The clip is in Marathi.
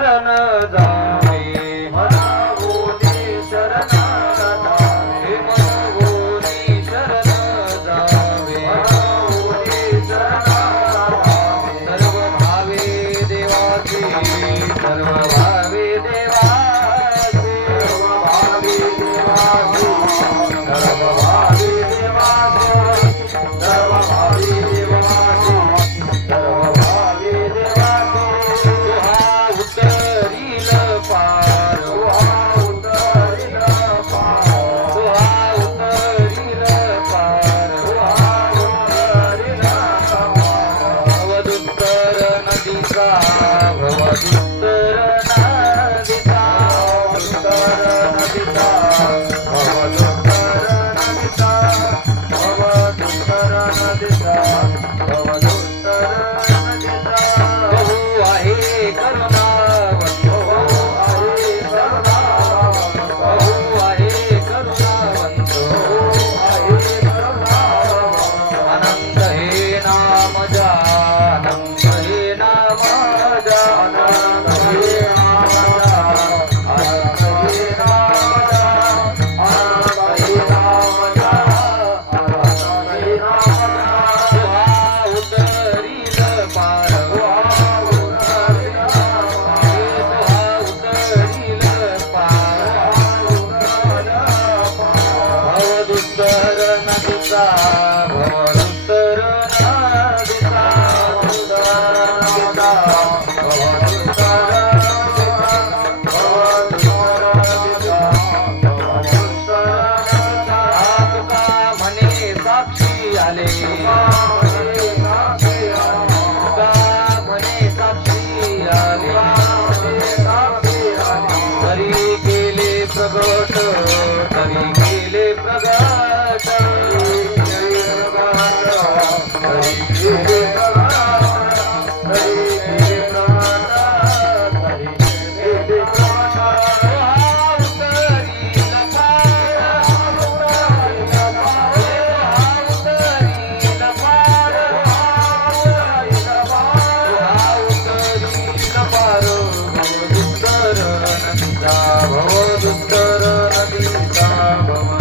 शरण जावे मनभूती शरण जावे मनभूती शरण जावे मनभूती शरण जावे सर्व भावे देवाचे सर्व भावे देवाचे सर्व भावे देवाचे सर्व भावे देवाचे सर्व भावे देवाचे सर्व भावे देवाचे तुहा उतरील पार तुहा उतरील पार तुहा उतरील पार तुहा उतरील पार भवदुत्तर नदीचा भवदुत्तर नदीचा उत्तर नदीचा भवदुत्तर नदीचा भवदुत्तर नदीचा भवदुत्तर नदीचा बहु आहे करुणावंत बहु आहे करुणावंत बहु आहे करुणावंत बहु आहे करुणावंत आनंद हे नाम जा आनंद हे नाम जा आनंद हे नाम जा आनंद हे नाम जा आनंद हे नाम जा आनंद हे नाम जा तुहा उतरील पार तुहा उतरील पार तुहा उतरील पार तुहा उतरील पार भवदुत्तर नदीचा भवदुत्तर नदीचा भवदुत्तर नदीचा भवदुत्तर नदीचा भवदुत्तर नदीचा भवदुत्तर नदीचा तुका म्हणे साक्षी आले तुका म्हणे साक्षी आले तरी गेले प्रगट तरी गेले प्रगट तरी गेले प्रगट तरी गेले प्रगट तरी गेले प्रगट तुहा उतरील पार उतरील पार उतरील पार उतरील पार उतरील पार भवदुत्तर नदीचा भवदुत्तर नदीचा भव